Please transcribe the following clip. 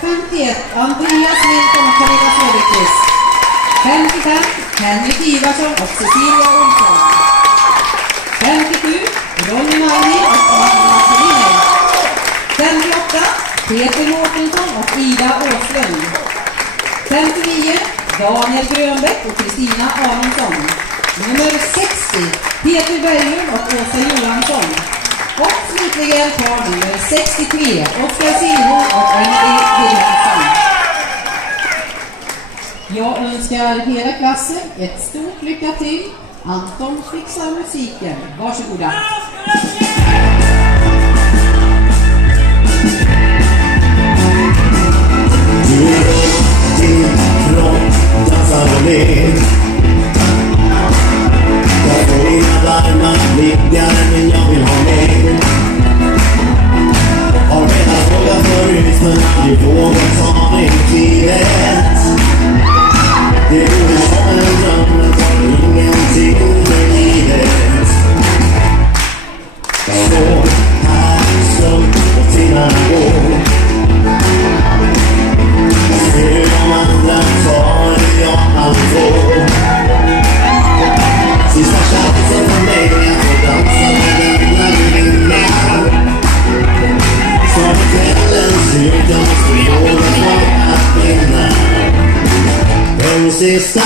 51 Andreas Nilsson och Camilla Söderqvist. 55 Henrik Ivarsson och Cecilia Olsson. 57 Ronny Magni och Anna Saliner. 58 Peter Mårtensson och Ida Åslund. 59 Daniel Grönbäck och Kristina Aronsson. Nummer 60 Peter Berglund och Åsa Johansson. Och slutligen tar nummer 63 Oskar Silvo och Emily Wilhelmsson. Jag önskar hela klassen ett stort lycka till. Anton fixar musiken. Varsågoda. Du är till från dansar och ler. Jag får inga varma blickar men jag vill ha mer. Har redan frågat förut men aldrig frågat som riktigt. Det är som en dröm men tar ingenting för livet. Jag står här stund och timmarna går. Jag ser hur de andra tar det jag kan få. Sista chansen för mig att få dansa med denna kvinna. Som kvällen slut, jag måste våga för att vinna. En sista